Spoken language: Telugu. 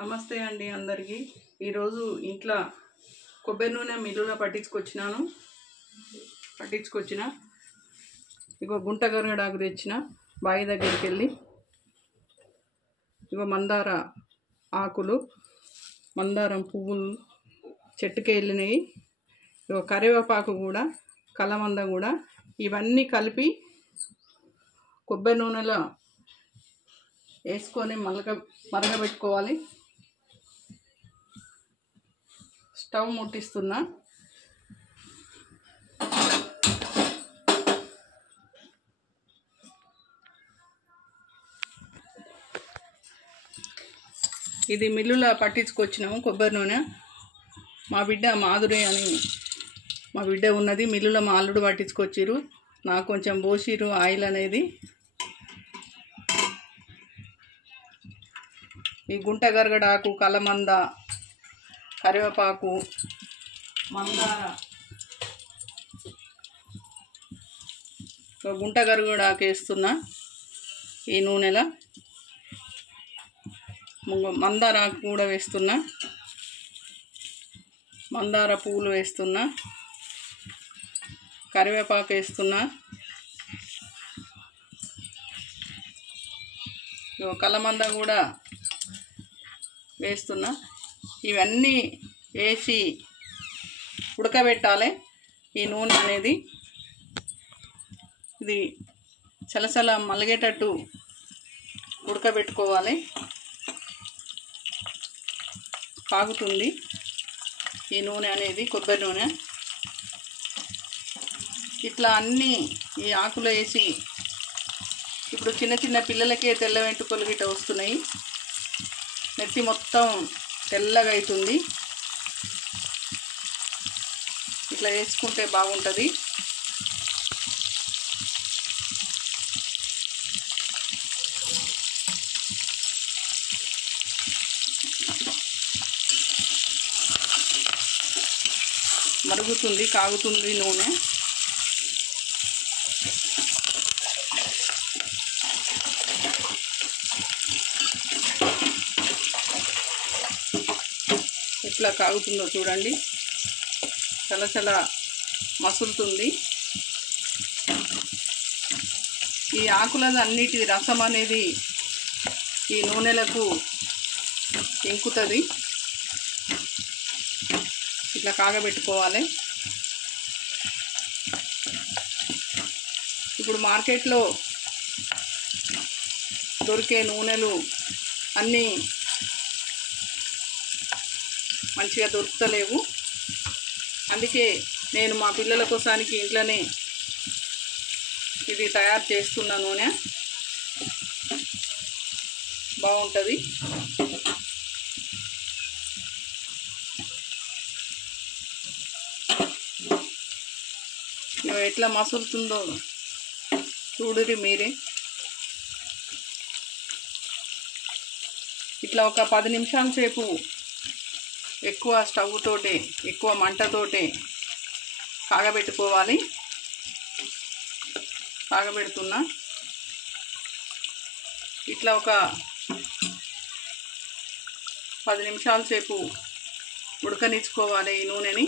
నమస్తే అండి అందరికీ. ఈరోజు ఇంట్లో కొబ్బరి నూనె మిల్లులో పట్టించుకొచ్చిన ఇగో గుంట గరగడాకు తెచ్చిన బావి దగ్గరికి వెళ్ళి ఇగో మందార ఆకులు, మందారం పువ్వులు చెట్టుకి వెళ్ళినాయి. ఇగో కరివేపాకు కూడా, కలమంద కూడా, ఇవన్నీ కలిపి కొబ్బరి నూనెలో వేసుకొని మరగబెట్టుకోవాలి. స్టవ్ ముట్టిస్తున్నా. ఇది మిల్లులో పట్టించుకొచ్చినాము కొబ్బరి నూనె. మా బిడ్డ మాధురి అని మా బిడ్డ ఉన్నది మిల్లులో, మా అల్లుడు పట్టించుకొచ్చిరు. నాకు కొంచెం పోసిరు ఆయిల్ అనేది. ఈ గుంట గరగడాకు, కలమంద, కరివేపాకు, మందార, గుంట గరగడాకు వేస్తున్నా ఈ నూనెలో. మందార ఆకు కూడా వేస్తున్నా, మందార పువ్వులు వేస్తున్నా, కరివేపాకు వేస్తున్నా, కలమంద కూడా వేస్తున్నా. ఇవన్నీ వేసి ఉడకబెట్టాలి ఈ నూనె అనేది. ఇది చలచల మలిగేటట్టు ఉడకబెట్టుకోవాలి. కాగుతుంది ఈ నూనె అనేది, కొబ్బరి నూనె. ఇట్లా అన్నీ ఈ ఆకులు వేసి, ఇప్పుడు చిన్న చిన్న పిల్లలకే తెల్ల వెంట్రుకలు గిట్ట వస్తున్నాయి. నెత్తి మొత్తం తెల్లగా అవుతుంది. ఇట్లా వేసుకుంటే బాగుంటుంది. మరుగుతుంది, కాగుతుంది నూనె. ఎట్లా కాగుతుందో చూడండి, చలచల మసులుతుంది. ఈ ఆకులది అన్నిటి రసం అనేది ఈ నూనెలకు ఇంకుతుంది. ఇట్లా కాగబెట్టుకోవాలి. ఇప్పుడు మార్కెట్లో దొరికే నూనెలు అన్నీ మంచిగా దొరుకుతలేవు. అందుకే నేను మా పిల్లల కోసానికి ఇంట్లోనే ఇది తయారు చేస్తున్న నూనె. బాగుంటుంది. ఎట్లా మసులుతుందో చూడురి మీరే. ఇట్లా ఒక 10 నిమిషాల సేపు ఎక్కువ స్టవ్ తోటి, ఎక్కువ మంటతోటి కాగబెట్టుకోవాలి. కాగబెడుతున్నా. ఇట్లా ఒక 10 నిమిషాల సేపు ఉడకనిచ్చుకోవాలి ఈ నూనెని.